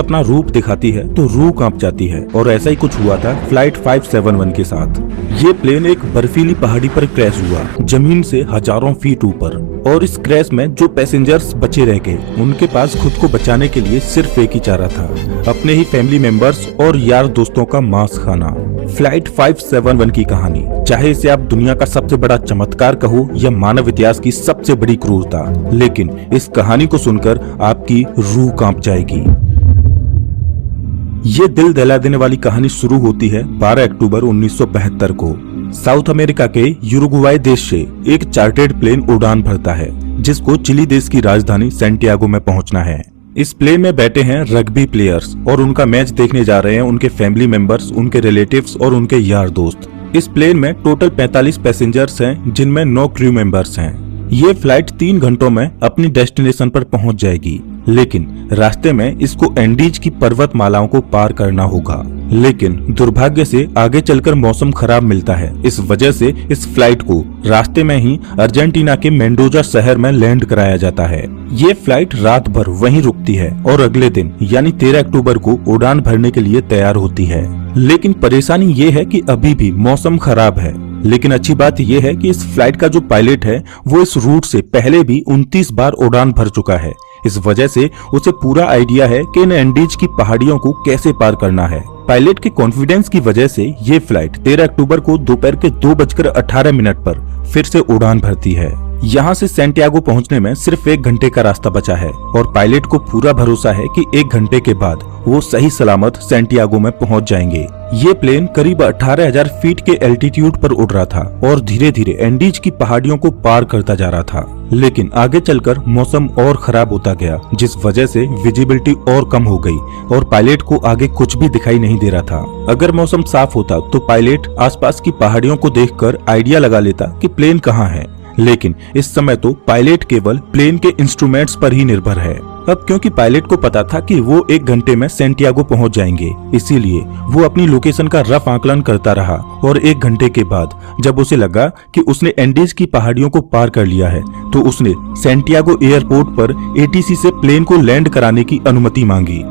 किस्मत अपना रूप दिखाती है तो रूह कांप जाती है, और ऐसा ही कुछ हुआ था फ्लाइट 571 के साथ। ये प्लेन एक बर्फीली पहाड़ी पर क्रैश हुआ, जमीन से हजारों फीट ऊपर। और इस क्रैश में जो पैसेंजर्स बचे रह गए, उनके पास खुद को बचाने के लिए सिर्फ एक ही चारा था, अपने ही फैमिली मेंबर्स और यार दोस्तों का मांस खाना। फ्लाइट 571 की कहानी, चाहे इसे आप दुनिया का सबसे बड़ा चमत्कार कहो या मानव इतिहास की सबसे बड़ी क्रूरता, लेकिन इस कहानी को सुनकर आपकी रूह कांप जाएगी। ये दिल दहला देने वाली कहानी शुरू होती है 12 अक्टूबर 1972 को। साउथ अमेरिका के यूरुग्वाई देश से एक चार्टर्ड प्लेन उड़ान भरता है, जिसको चिली देश की राजधानी सैंटियागो में पहुंचना है। इस प्लेन में बैठे हैं रग्बी प्लेयर्स, और उनका मैच देखने जा रहे हैं उनके फैमिली मेंबर्स, उनके रिलेटिव्स और उनके यार दोस्त। इस प्लेन में टोटल 45 पैसेंजर्स हैं, जिनमें 9 क्रू मेंबर्स हैं। ये फ्लाइट 3 घंटों में अपनी डेस्टिनेशन पर पहुंच जाएगी, लेकिन रास्ते में इसको एंडीज की पर्वतमालाओं को पार करना होगा। लेकिन दुर्भाग्य से आगे चलकर मौसम खराब मिलता है। इस वजह से इस फ्लाइट को रास्ते में ही अर्जेंटीना के मेंडोजा शहर में लैंड कराया जाता है। ये फ्लाइट रात भर वहीं रुकती है और अगले दिन यानी 13 अक्टूबर को उड़ान भरने के लिए तैयार होती है। लेकिन परेशानी ये है कि अभी भी मौसम खराब है। लेकिन अच्छी बात यह है कि इस फ्लाइट का जो पायलट है वो इस रूट से पहले भी 29 बार उड़ान भर चुका है। इस वजह से उसे पूरा आइडिया है कि इन एंडीज की पहाड़ियों को कैसे पार करना है। पायलट के कॉन्फिडेंस की वजह से ये फ्लाइट 13 अक्टूबर को दोपहर के 2:18 पर फिर से उड़ान भरती है। यहाँ से सैंटियागो पहुँचने में सिर्फ 1 घंटे का रास्ता बचा है, और पायलट को पूरा भरोसा है कि 1 घंटे के बाद वो सही सलामत सैंटियागो में पहुँच जाएंगे। ये प्लेन करीब 18,000 फीट के एल्टीट्यूड पर उड़ रहा था और धीरे धीरे एंडीज की पहाड़ियों को पार करता जा रहा था। लेकिन आगे चलकर मौसम और खराब होता गया, जिस वजह से विजिबिलिटी और कम हो गई और पायलट को आगे कुछ भी दिखाई नहीं दे रहा था। अगर मौसम साफ होता तो पायलट आसपास की पहाड़ियों को देखकर आइडिया लगा लेता कि प्लेन कहाँ है, लेकिन इस समय तो पायलट केवल प्लेन के इंस्ट्रूमेंट्स पर ही निर्भर है। अब क्योंकि पायलट को पता था कि वो 1 घंटे में सैंटियागो पहुंच जाएंगे, इसीलिए वो अपनी लोकेशन का रफ आकलन करता रहा, और 1 घंटे के बाद जब उसे लगा कि उसने एंडीज की पहाड़ियों को पार कर लिया है, तो उसने सैंटियागो एयरपोर्ट पर एटीसी से प्लेन को लैंड कराने की अनुमति मांगी।